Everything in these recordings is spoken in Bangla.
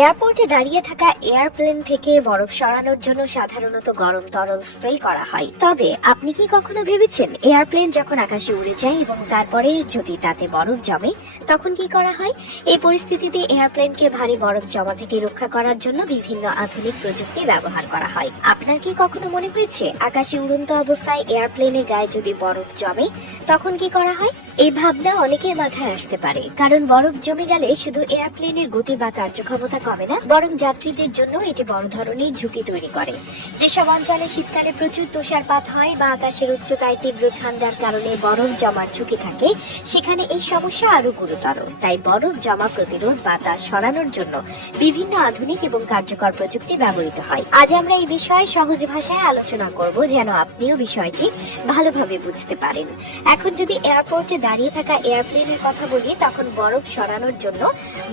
এয়ারপোর্টে দাঁড়িয়ে থাকা এয়ারপ্লেন থেকে বরফ সরানোর জন্য সাধারণত গরম তরল স্প্রে করা হয়। তবে আপনি কি কখনো ভেবেছেন এয়ারপ্লেন যখন আকাশে উড়ে যায় এবং তারপরে যদি তাতে বরফ জমে তখন কি করা হয়? এই পরিস্থিতিতে এয়ারপ্লেনকে ভারী বরফ জমা থেকে রক্ষা করার জন্য বিভিন্ন আধুনিক প্রযুক্তি ব্যবহার করা হয়। আপনার কি কখনো মনে হয়েছে আকাশে উড়ন্ত অবস্থায় এয়ারপ্লেনের গায়ে যদি বরফ জমে তখন কি করা হয়? এই ভাবনা অনেকের মাথায় আসতে পারে, কারণ বরফ জমে গেলে শুধু এয়ারপ্লেনের গতি বা কার্যক্ষমতা কমে না, বরং যাত্রীদের জন্য এটি বড় ধরনের ঝুঁকি তৈরি করে। যেসব অঞ্চলে শীতকালে প্রচুর তুষারপাত হয় বা আকাশের উচ্চতায় তীব্র ঠান্ডার কারণে বরফ জমার ঝুঁকি থাকে, সেখানে এই সমস্যা আরো গুরুতর। তাই বরফ জমা প্রতিরোধ বা তা সরানোর জন্য বিভিন্ন আধুনিক এবং কার্যকর প্রযুক্তি ব্যবহৃত হয়। আজ আমরা এই বিষয়ে সহজ ভাষায় আলোচনা করব, যেন আপনিও বিষয়টি ভালোভাবে বুঝতে পারেন। এখন যদি এয়ারপোর্টে দাঁড়িয়ে থাকা এয়ারপ্লেনের কথা বলি, তখন বরফ সরানোর জন্য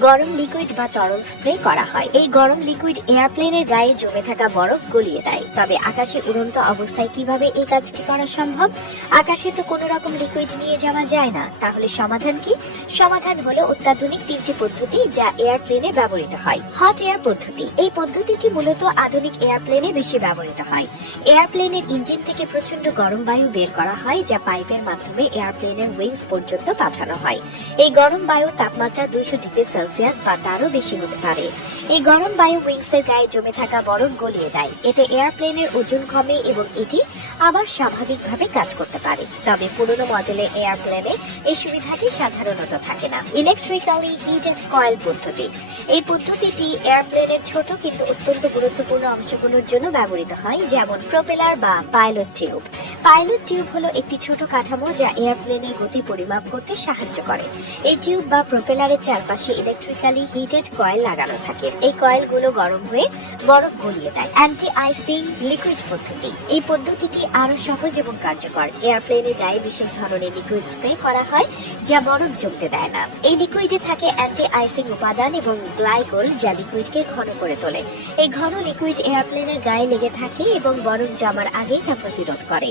গরম লিকুইড বা তরল স্প্রে করা হয়। এই গরম লিকুইড এয়ারপ্লেনের গায়ে জমে থাকা বরফ গলিয়ে দেয়। তবে আকাশে উড়ন্ত অবস্থায় কিভাবে এই কাজটি করা সম্ভব? আকাশে তো কোনো রকম লিকুইড নিয়ে যাওয়া যায় না, তাহলে সমাধান কি? সমাধান হলো অত্যাধুনিক তিনটি পদ্ধতি যা এয়ারপ্লেনে ব্যবহৃত হয়। হট এয়ার পদ্ধতি। এই পদ্ধতিটি মূলত আধুনিক এয়ারপ্লেনে বেশি ব্যবহৃত হয়। এয়ারপ্লেনের ইঞ্জিন থেকে প্রচন্ড গরম বায়ু বের করা হয়, যা পাইপের মাধ্যমে এয়ারপ্লেনের উইংস পর্যন্ত পাঠানো হয়। এই গরম বায়ুর তাপমাত্রা 200 ডিগ্রি সেলসিয়াস বা তারও বেশি হতে পারে। এই গরম বায়ু উইংসের গায়ে জমে থাকা বরফ গলিয়ে দেয়। এতে এয়ারপ্লেনের ওজন কমে এবং এটি আবার স্বাভাবিকভাবে কাজ করতে পারে। তবে পুরনো মডেলের এয়ারপ্লেনে এই সুবিধাটি সাধারণত থাকে না। ইলেকট্রিক্যালি হিটেড কয়েল পদ্ধতি। এই পদ্ধতিটি এয়ারপ্লেনের ছোট কিন্তু অত্যন্ত গুরুত্বপূর্ণ অংশগুলোর জন্য ব্যবহৃত হয়, যেমন প্রপেলার বা পাইলট টিউব। পাইলট টিউব হলো একটি ছোট কাঠামো যা এয়ারপ্লেনের গতি পরিমাপ করতে সাহায্য করে। এই টিউব বা প্রপেলারের চারপাশে ইলেকট্রিক্যালি হিটেড কয়েল লাগানো থাকে। এই কয়েলগুলো গরম হয়ে বরফ গলিয়ে দেয়। অ্যান্টি আইসিং লিকুইড পদ্ধতি। এই পদ্ধতিটি আরো সহজ এবং কার্যকর। এয়ারপ্লেনের গায়ে বিশেষ ধরনের লিকুইড স্প্রে করা হয় যা বরফ জমতে দেয় না। এই লিকুইডে থাকে অ্যান্টি আইসিং উপাদান এবং গ্লাইকল, যা লিকুইডকে ঘন করে তোলে। এই ঘন লিকুইড এয়ারপ্লেনের গায়ে লেগে থাকে এবং বরফ জমার আগেই তা প্রতিরোধ করে।